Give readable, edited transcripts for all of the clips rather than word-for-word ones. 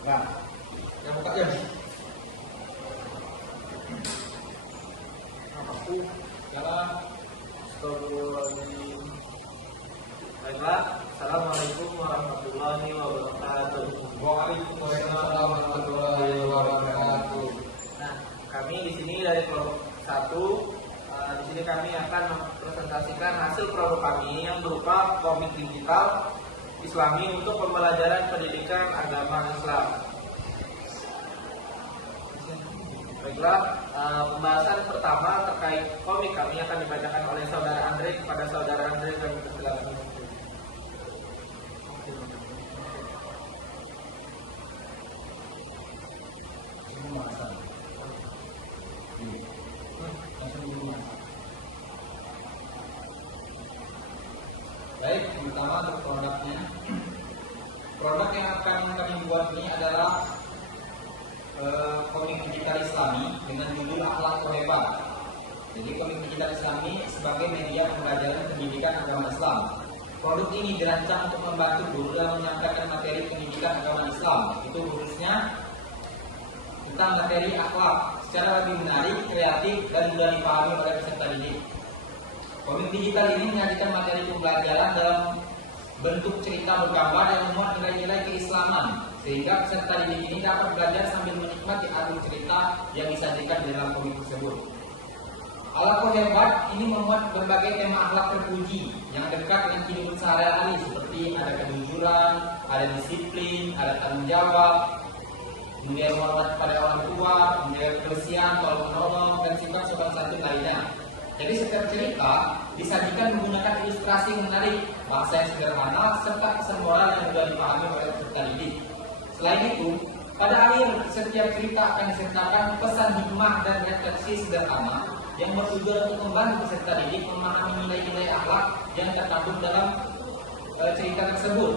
Nah, yang buka ya. Aku jalan. Astagfirullahaladzim. Baiklah, Assalamualaikum warahmatullahi wabarakatuh. Waalaikumsalam warahmatullahi wabarakatuh. Nah, kami di sini dari kelompok 1. Di sini kami akan mempresentasikan hasil produk kami yang berupa komik digital Islami untuk pembelajaran pendidikan agama Islam. Baiklah, pembahasan pertama terkait komik kami akan dibacakan oleh Saudara Andre. Kepada Saudara Andre kami persilakan. Baik, pertama untuk produknya. Produk yang akan kami buat ini adalah komik digital Islami dengan judul Akhlak Hebat. Jadi komik digital Islami sebagai media pembelajaran pendidikan agama Islam. Produk ini dirancang untuk membantu guru dalam menyampaikan materi pendidikan agama Islam, itu khususnya tentang materi akhlak secara lebih menarik, kreatif, dan mudah dipahami oleh peserta didik. Komik digital ini menyajikan materi pembelajaran dalam bentuk cerita bergambar yang memuat nilai-nilai keislaman, sehingga peserta didik ini dapat belajar sambil menikmati alur cerita yang disajikan di dalam komik tersebut. Akhlak Hebat ini memuat berbagai tema akhlak terpuji yang dekat dengan kehidupan sehari-hari, seperti ada kejujuran, ada disiplin, ada tanggung jawab, menjaga hormat pada orang tua, menjaga kebersihan, tolong menolong, dan sifat sopan santun lainnya. Jadi setiap cerita disajikan menggunakan ilustrasi yang menarik, bahasa yang sederhana, serta pesan moral yang mudah dipahami oleh peserta didik. Selain itu, pada akhir setiap cerita akan disertakan pesan hikmah dan refleksi sederhana yang bertujuan untuk membantu peserta didik memahami nilai-nilai akhlak yang terkandung dalam cerita tersebut.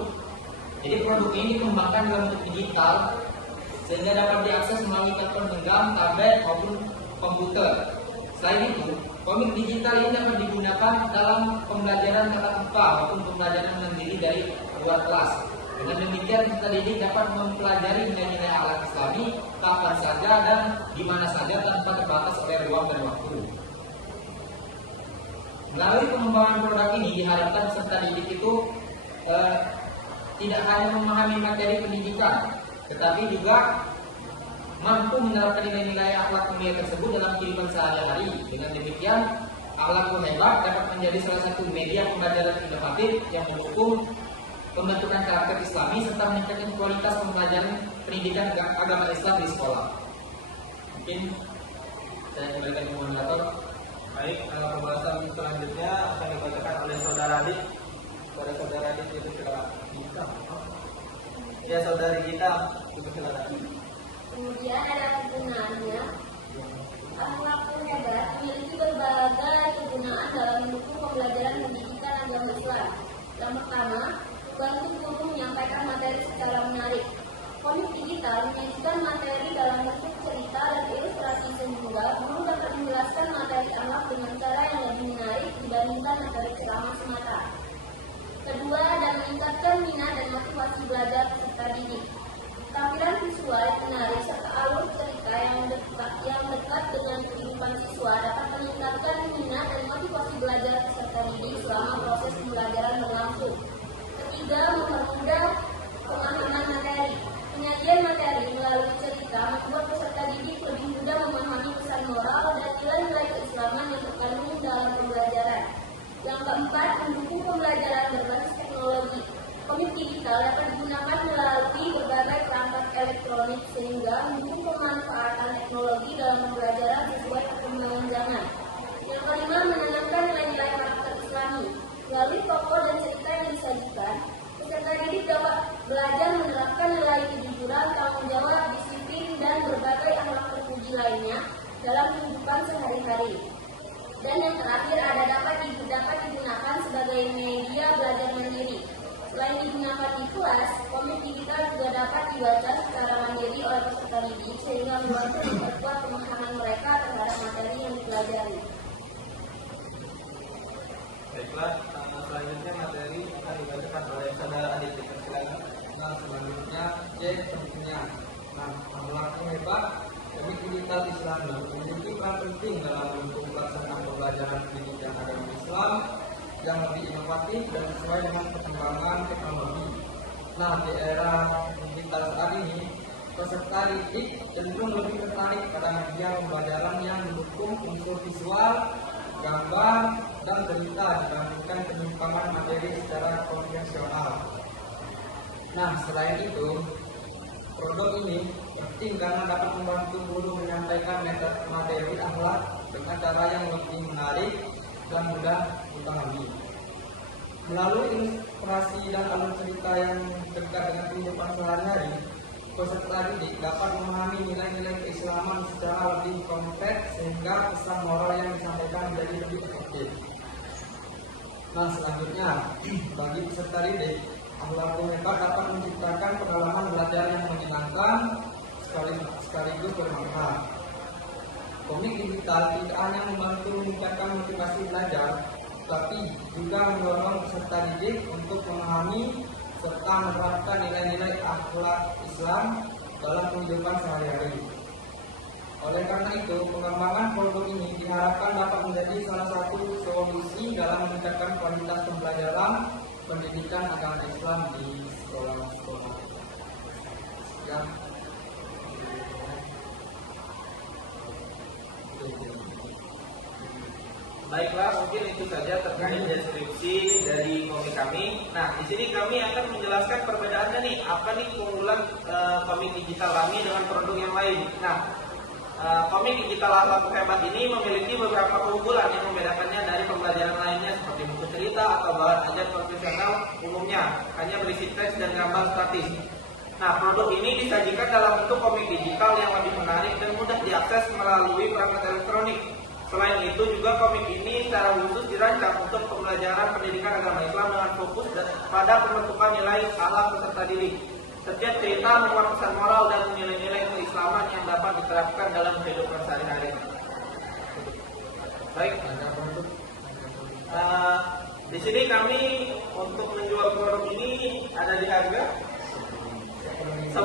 Jadi produk ini dikembangkan dalam bentuk digital sehingga dapat diakses melalui telepon genggam, tablet maupun komputer. Selain itu, komik digital ini dapat digunakan dalam pembelajaran tatap muka maupun pembelajaran mandiri dari luar kelas. Dengan demikian, peserta didik dapat mempelajari nilai-nilai akhlak Islami kapan saja dan di mana saja tanpa terbatas oleh ruang dan waktu. Melalui pengembangan produk ini diharapkan peserta didik itu tidak hanya memahami materi pendidikan, tetapi juga mampu menerapkan nilai-nilai akhlak mulia tersebut dalam kehidupan sehari-hari. Dengan demikian, Akhlak Hebat dapat menjadi salah satu media pembelajaran inovatif yang mendukung pembentukan karakter Islami serta meningkatkan kualitas pembelajaran pendidikan agama Islam di sekolah. Mungkin saya kembalikan ke moderator. Baik, pembahasan selanjutnya akan dibacakan oleh Saudara Adik. Pada Saudara Adik itu silakan. Ya, Saudari kita itu silakan. Kemudian ada kegunaannya. Akhlak Hebat memiliki berbagai kegunaan dalam mendukung pembelajaran pendidikan agama Islam. Yang pertama, membantu guru menyampaikan materi secara menarik. Komik digital menyajikan materi dalam bentuk cerita dan ilustrasi sehingga guru dapat menjelaskan materi akhlak dengan cara yang lebih menarik dibandingkan materi ceramah semata. Kedua, ada meningkatkan minat dan motivasi belajar peserta didik. Tampilan visual yang menarik serta alur cerita yang dekat dengan kehidupan siswa dapat meningkatkan minat dan motivasi belajar peserta didik selama proses pembelajaran berlangsung. Ketiga, mempermudah pemahaman materi. Penyajian materi melalui cerita membuat peserta didik lebih mudah memahami pesan moral dan nilai-nilai keislaman yang terkandung dalam pembelajaran. Yang keempat, mendukung pembelajaran berbasis teknologi. Komik digital dapat digunakan melalui berbagai perangkat elektronik sehingga mendukung pemanfaatan teknologi dalam pembelajaran sesuai perkembangan zaman. Yang kelima, menanamkan nilai-nilai karakter Islami. Melalui tokoh dan cerita yang disajikan, peserta didik dapat belajar menerapkan nilai kejujuran, tanggung jawab, disiplin, dan berbagai akhlak terpuji lainnya dalam kehidupan sehari-hari. Dan yang terakhir ada dapat digunakan sebagai media belajar mandiri. Selain digunakan di kelas, komik digital juga dapat dibaca secara mandiri oleh peserta didik sehingga membantu memperkuat pemahaman mereka terhadap materi yang dipelajari. Baiklah, selanjutnya materi akan dibacakan oleh Saudara Adik. Silakan. Nah, sebelum selanjutnya C. Pentingnya. Nah, akhlak yang hebat, komik digital Islami memiliki peran penting dalam mendukung pelaksanaan pembelajaran pendidikan agama Islam yang lebih inovatif dan sesuai dengan perkembangan teknologi. Nah, di era digital saat ini, peserta didik cenderung lebih tertarik pada media pembelajaran yang mendukung unsur visual, gambar, dan cerita dibandingkan penyimpangan materi secara konvensional. Nah, selain itu, produk ini penting karena dapat membantu guru menyampaikan materi akhlak dengan cara yang lebih menarik dan mudah dipahami. Melalui ilustrasi dan alur cerita yang dekat dengan kehidupan sehari-hari, peserta didik dapat memahami nilai-nilai keislaman secara lebih kompleks sehingga pesan moral yang disampaikan menjadi lebih efektif. Nah, selanjutnya, bagi peserta didik, akhlak hebat dapat menciptakan pengalaman belajar yang menyenangkan sekaligus bermanfaat. Komik digital tidak hanya membantu meningkatkan motivasi belajar, tapi juga mendorong peserta didik untuk memahami serta menerapkan nilai-nilai akhlak Islam dalam kehidupan sehari-hari. Oleh karena itu, pengembangan produk ini diharapkan dapat menjadi salah satu solusi dalam meningkatkan kualitas pembelajaran pendidikan agama Islam di sekolah-sekolah. Ya. Baiklah, mungkin itu saja terkait deskripsi dari komik kami. Nah, di sini kami akan menjelaskan perbedaannya nih, apa nih keunggulan komik digital kami dengan produk yang lain. Nah, komik digital Akhlak Hebat ini memiliki beberapa keunggulan yang membedakannya dari pembelajaran lainnya seperti buku cerita atau bahan ajar profesional umumnya, hanya berisi teks dan gambar statis. Nah, produk ini disajikan dalam bentuk komik digital yang lebih menarik dan mudah diakses melalui perangkat elektronik. Selain itu juga komik ini secara khusus dirancang untuk pembelajaran pendidikan agama Islam dengan fokus pada pembentukan nilai akhlak peserta didik. Setiap cerita memuat pesan moral dan nilai-nilai keislaman yang dapat diterapkan dalam kehidupan sehari-hari. Baik, di sini kami untuk menjual produk ini ada di harga 10.000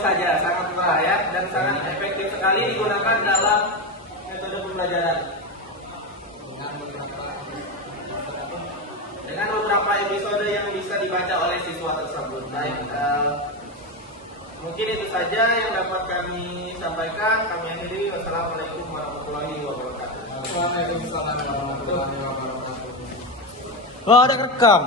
saja, sangat murah ya, dan sangat efektif sekali digunakan dalam metode pembelajaran dengan beberapa episode yang bisa dibaca oleh siswa tersebut. Baik, mungkin itu saja yang dapat kami sampaikan. Kami akhiri. Wassalamualaikum warahmatullahi wabarakatuh. Waalaikumsalam warahmatullahi wabarakatuh. Wah, ada rekam.